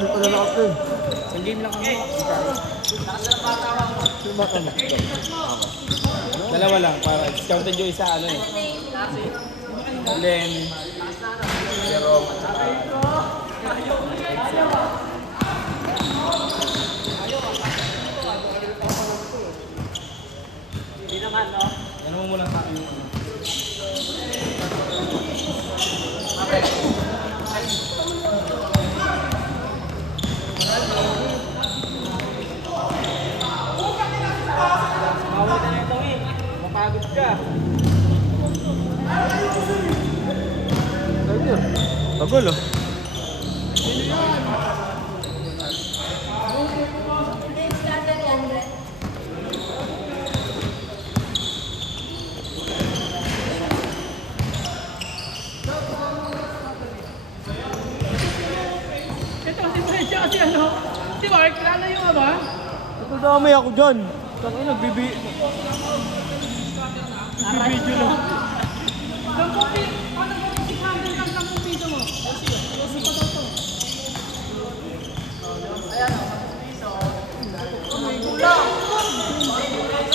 Ano pala na-upload? Isang game lang kami. Sino ba kami? Dalawa lang para discounted yung isa ano eh. Len. Jerome at saka hindi naman no? Yan mo muna sa yung ano. Mawala na ito eh. Mapagod ka. Bagol oh. Ito kasi presyo kasi ano, di ba? Kilala yung aba? Ito damay ako dyan. Saka nagbibideo lang. Ang kopi, paano mo 600 lang ang piso mo? Ano pa daw to? Ayan o, 10 piso. Kulang!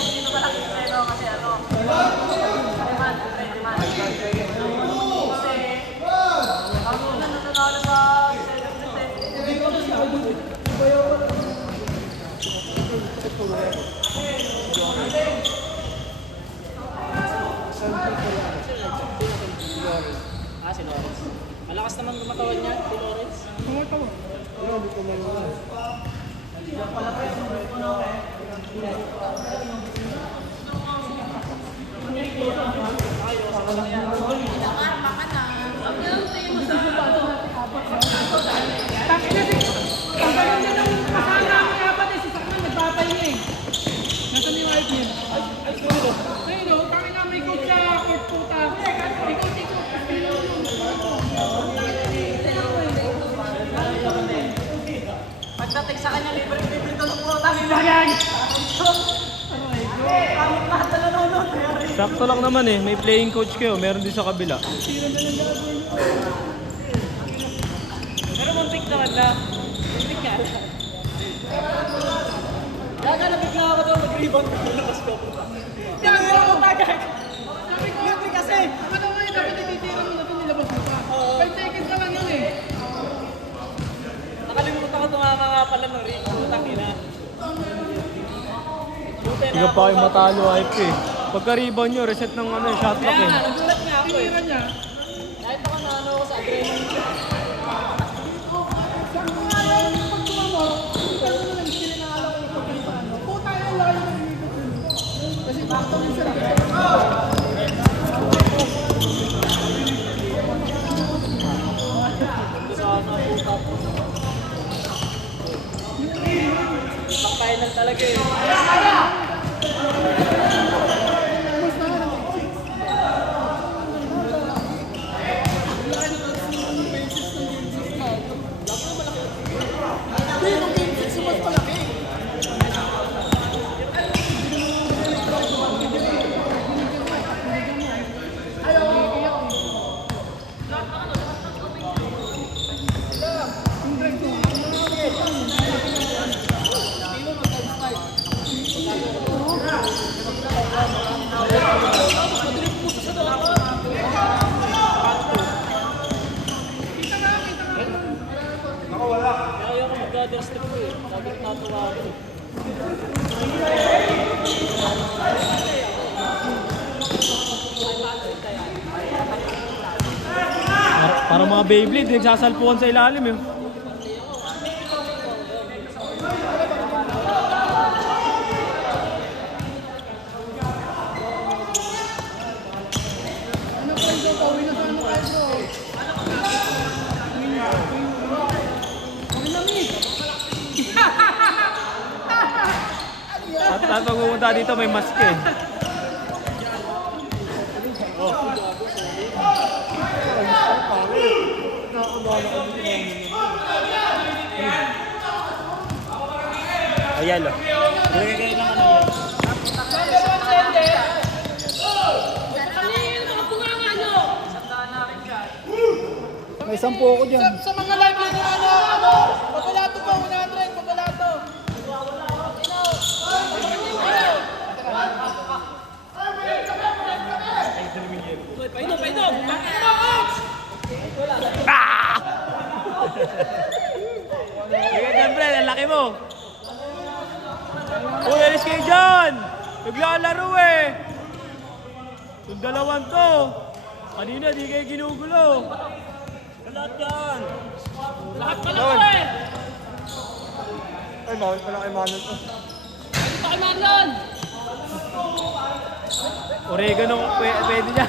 Dito malaki sa ino kasi ano. Demand. Kasi, ang una nanalo sa Si Lawrence. Malakas naman gumatawan niya, si Lawrence. Tapos kasi, ang gano'n na nung kasama ang apat eh, si Sakman nagpapahinga eh. Nasa ni wife niya. Ayun o, kami na may coach sa court puta. May coach. pagdating sa kanya, libre tulong mo. Tangin na Bagay! kamot lahat na nanonood. Sakto lang naman eh. May playing coach kayo. Meron din sa kabila. Pero muntik naman na. Muntik nga. Kaya nabigla ako daw mag-rebound ko na kasi ko. Kaya ako tagay. Sabi ko, Libre kasi. ano nga yun, dapat ititira mo na ito nilabas mo pa. 5 seconds na lang yun eh. Nakalimutan ko tumama nga pala ng ring. Tangin na. Hindi pa kayo matalo hype eh. Pagka-rebound nyo, reset ng ano, shot clock Kaya eh. nga, nagulat nga ako eh. Tinira niya. Kahit ako na ano ako sa adrenaline. Sabi ko nga lang, pag tumama, hindi ka naman lang sinanalo ko yung pagkita ano. Puta yung layo ng ikot yun. Kasi bakto yung sarili. Isang final talaga eh. Kaya ako mag-gather step ko eh. Lagi natuwa ako eh. Para mga Beyblade, nagsasalpukan sa ilalim eh. Ano pa ito, pauwi na sa ano kayo bro? At pag pumunta dito, may mask eh. Ayan o. Nilagay ng ano yan. May 10 ako dyan. Sa mga live na ano, pag wala laki mo. Uy, alis kayo dyan! Naglalaro eh! Yung dalawan to. Kanina, di kayo ginugulo. Lahat yan! Lahat pa lang eh! Ay, bawal pala kay Manon to. Dito kay Marlon! Oregano, pwede niya.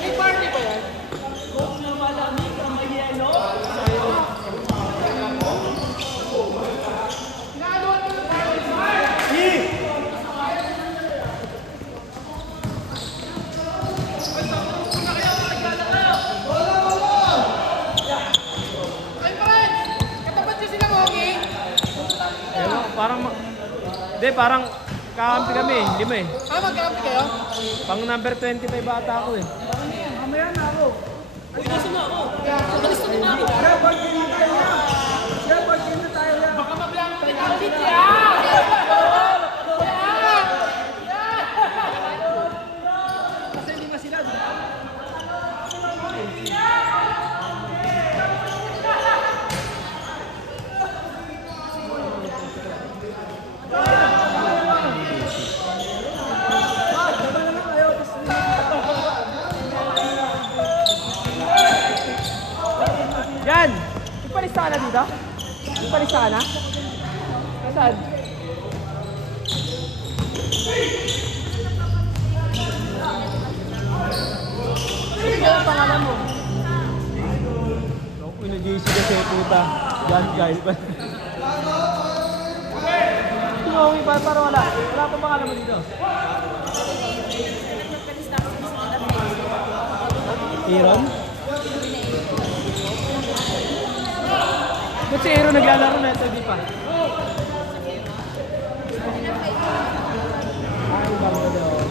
May party ba yan? Ay, friends! Katapat niyo sila, Mogi! Ewan, parang... Hindi, parang kakampi kami eh. Lima eh. Ah, magkampi kayo? Pang number 25 bata ako eh. Mamaya na ako. Uy, nasa na ako. Alis na din ako. Baka mablang tayo na ulit yan! Kasi lima sila. Yan! Ipalista ka na dito? Ipalista ka na? Saan? Sige ang pangalan mo. Ako, nag-JC kasi puta. John Kyle pa. Tumawi pa, parang wala. Wala pa pangalan mo dito. Aaron? Ba't si Aaron naglalaro na ito, di pa? Ay, bangga daw.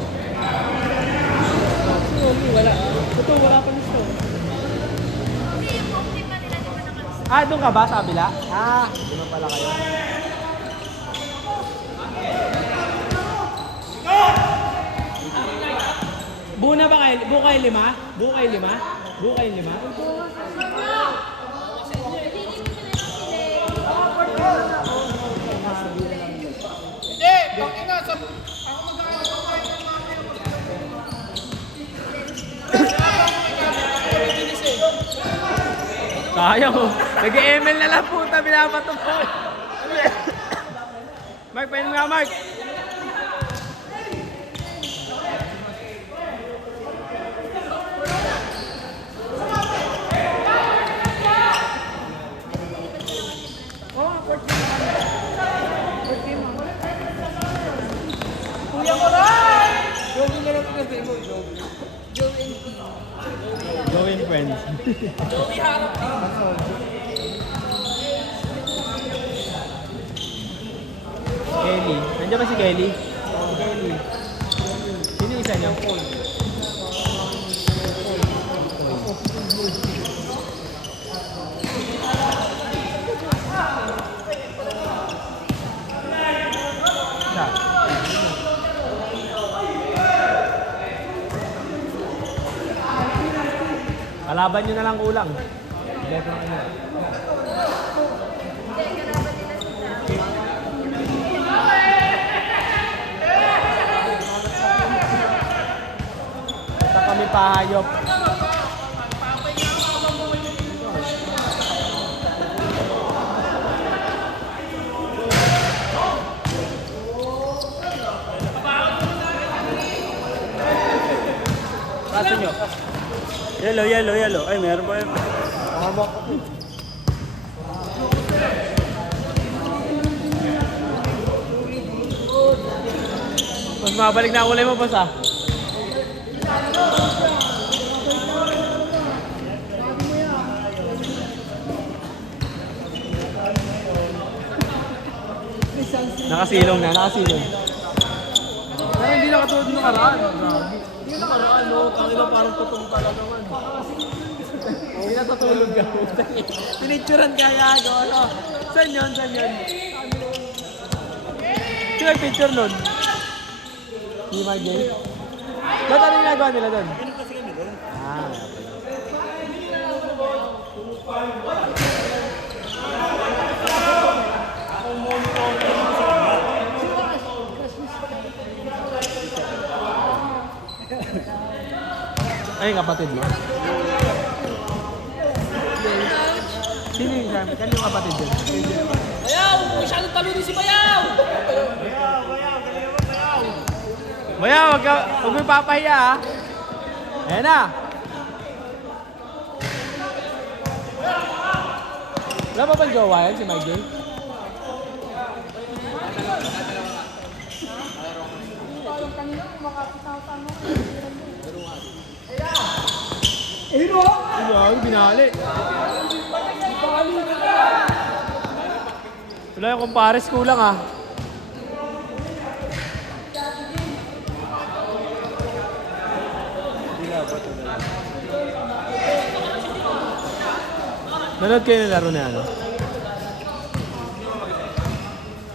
Wala. Ito, wala pa nito. Ah, doon ka ba sa kabila? Ah, doon pala kayo. Buo na ba kayo? Buo kayo lima? Buo kayo lima? Buo kayo lima? Hindi, bakit nga sa... Ako mag-aaral ko kayo ng mga Kaya mo. Nag-ML na lang puta, binabato ko. Mark, pahin mo nga, Mark. Kuya ko rin! Jogging na lang ito kasi mo, jogging. Jogging friends. Joey harap din. Kelly. Nandiyan ba si Kelly? Si Kelly. Sino isa niya? Paul. Siya. Kalaban nyo na lang kulang. Leto na nyo. Basta kami pahayop. Kaso nyo? Yellow, yellow, yellow. Ay, meron pa yun. Mas mabalik na kulay mo, boss ah. Nakasilong na, nakasilong. Pero hindi nakatulad ng nakaraan. Hindi nakaraan, no? Tangina parang tutong pala naman. Hindi natutulog ka. Pinicturan kaya ako, ano? Saan yun? Saan yun? Sino nag-picture nun? Hindi mag-gay? Ba't ano yung nagawa nila doon? Ah, Ay, kapatid mo? Sino yung sabi? Kano yung kapatid din? Bayaw! Masyadong talunin si Bayaw! Maya, huwag mo ipapahiya ha. Ayan na. Wala pa bang jowa yan si Mike J? Ay, binali. Wala yung kumpares, kulang ah. Nanood kayo ng laro na ano?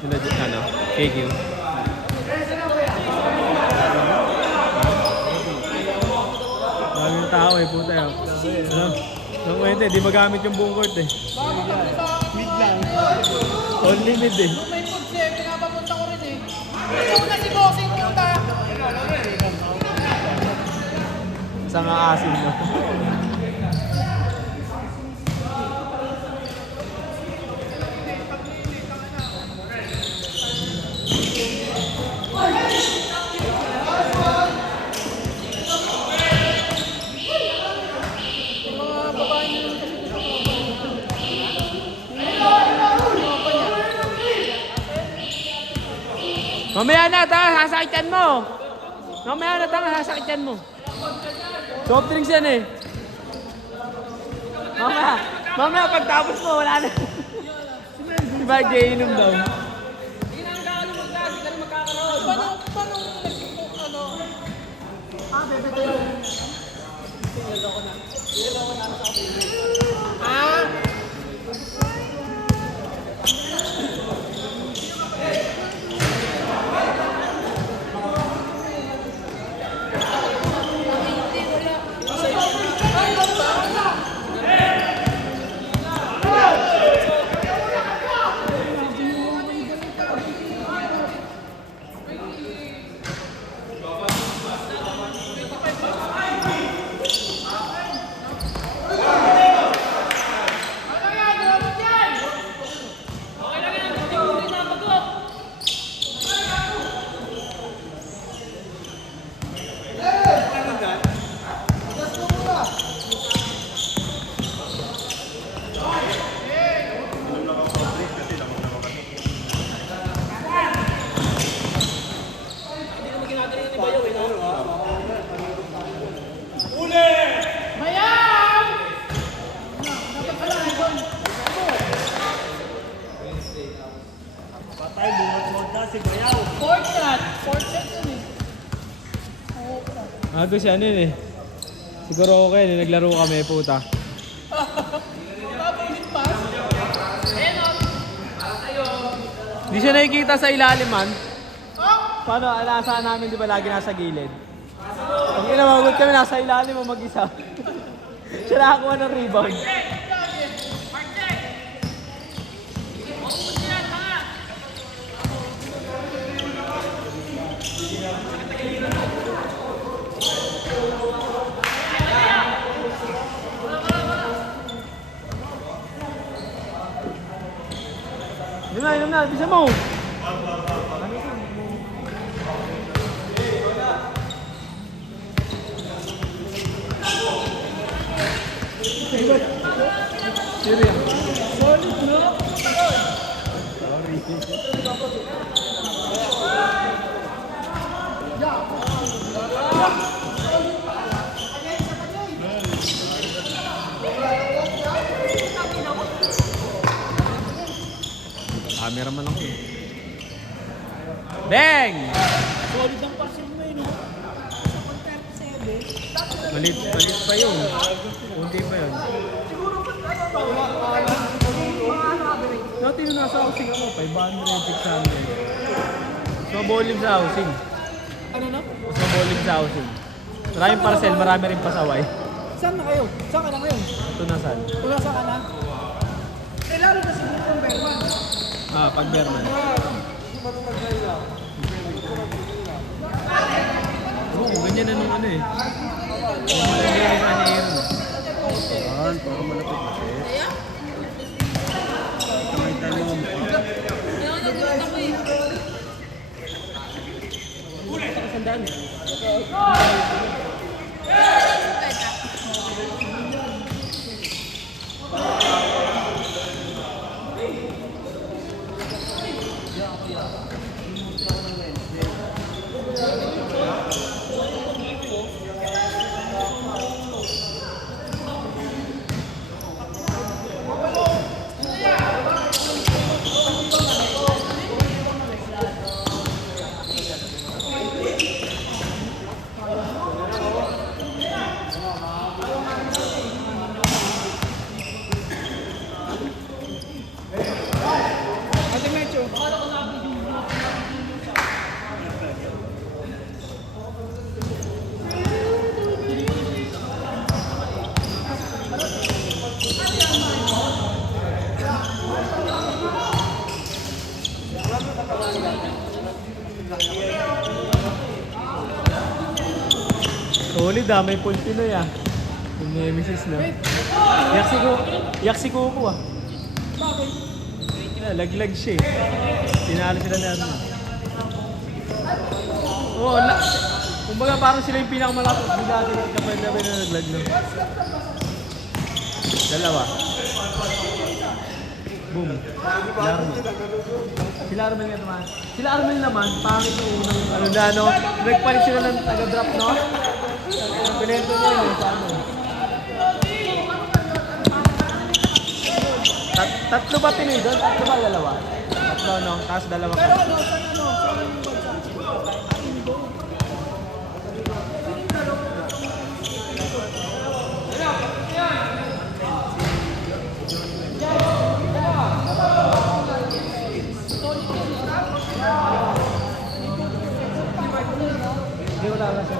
Nanood yung ano? KQ? Maraming tao eh, puta yun. Ano? Anong kwenta eh, di magamit yung buong court eh. Mid lang. Only mid eh. May food siya, pinapapunta ko rin eh. Ito na si Bossing punta! Isang aasin mo. Mga babae na lang kasi gusto ko. Mamaya na, tanga, sasakitan mo. Mamaya na, tanga, sasakitan mo. Soft drinks yan eh. Mamaya pagtapos mo, wala na. Si Mike J inom daw. Paano ano? Bebe tayo. Patay, bumot-mot na si Bayaw. Fourth shot yun eh. Ah, doon siya ano yun eh. Siguro okay, naglaro kami, puta. Tapos pass. Hindi siya nakikita sa ilalim man. Paano, alasahan namin di ba lagi nasa gilid? Pag inamagot kami, nasa ilalim mo mag-isa. Siya nakakuha ng rebound. Inom na, bisa mo. Solid no? Camera man ako eh. Bang! Solid ang passing mo eh no? Malit pa yun. Unti pa yun. Dati nung nasa housing ako, 500, 600. So, bowling sa housing. Ano na? So, bowling sa housing. Maraming parcel, marami rin pasaway. Saan na kayo? Saan ka na ngayon? Ito na sa saan? Pumasa ka na. Eh, lalo na siguro yung Berman. Pag Berman. Oo, ganyan na nung ano eh. Malagay yung ano yun. Parang malapit na siya. Kamay talong. Kaya nagulat ako eh. Sandaan eh. Ate Mecho. Solid may full Pinoy Yung nemesis na. Yaksi Kuko Laglag siya Tinalo sila na Oo, kumbaga parang sila yung pinakamalapit. Hindi dati kapag na naglag no. Dalawa. Boom. Larman. Sila Armel naman, pangit yung unang ano na no. Nagpalit sila ng taga-drop no. Pinento niya yun sa ano. Tatlo ba Pinoy doon? Tatlo ba dalawa? Tatlo no, tapos dalawa ka. Pero ano, saan yung bansa? Hindi wala na siya.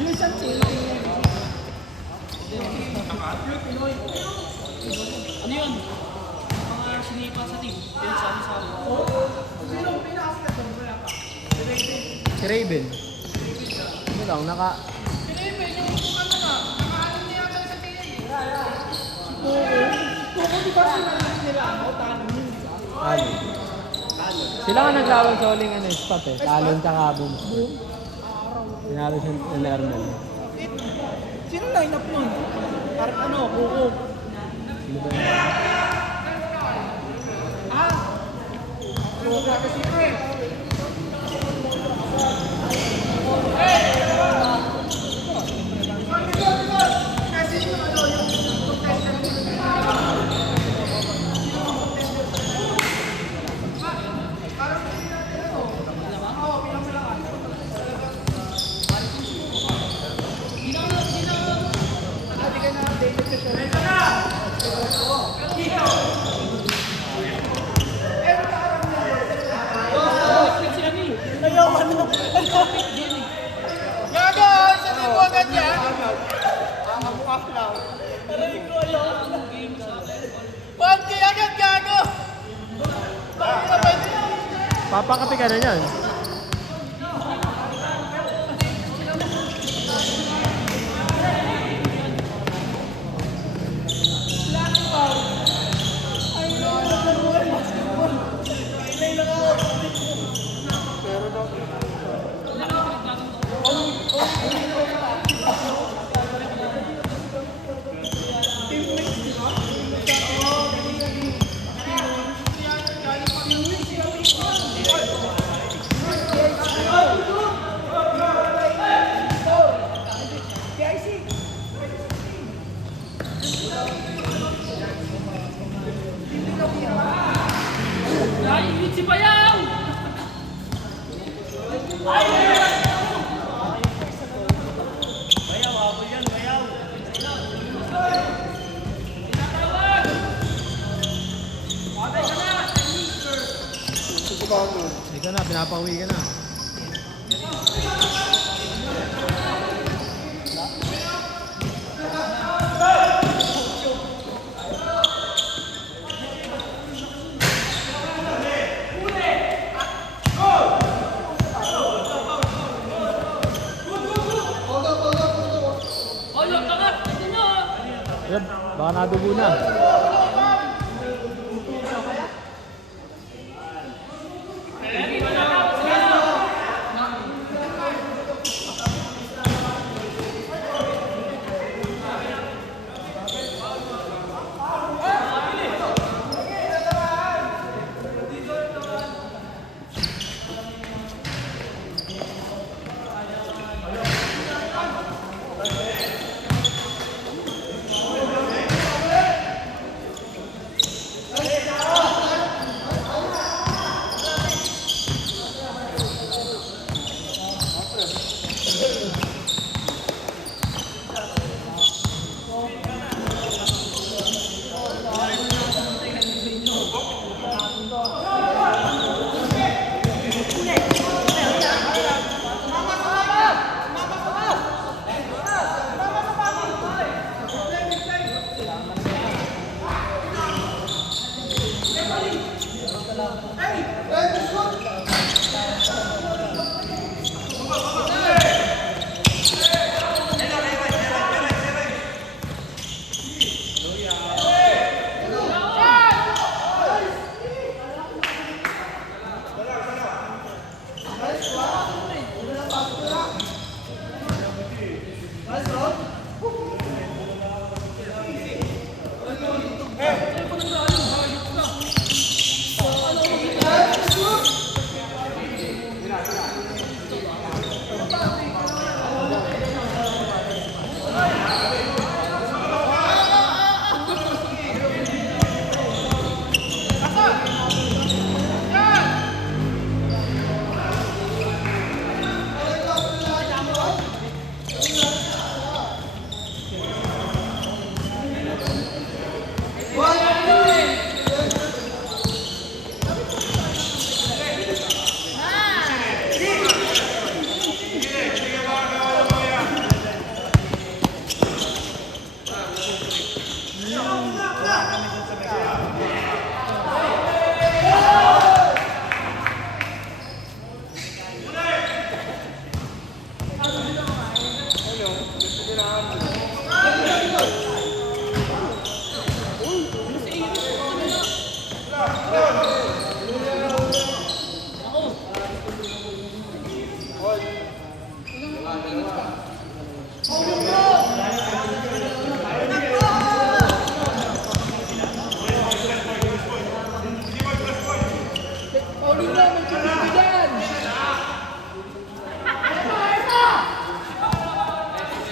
Yung isang sila. Ano yun? Mga sinipa sa team. Pinagsama-sama. Sino ang pinakasikat doon? Wala pa. Si Raven. Ano lang, Pilipe, yung ano nga, nakaalam niya yata sa tingin eh. Kuko, di ba sila nila ano, tanong yun. Talon. Sila nga naglaban sa huling spot Talon tsaka boom. Sinalo siya ng Armel. Sino line up nun? Parang ano, Kuko. Sino ba yun? Kuko kasi eh. Gago! Sabi mo agad yan? Kamukha lang. Aray ko, ayaw. 1K agad, gago! Bakit na pwede? Papakapi ka na yan. ka na, pinapauwi ka na. Yep, baka nadugo na.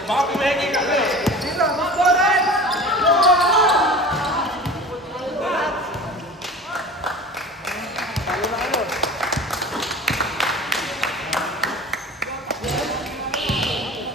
Baka pumegi ka. Dito, mga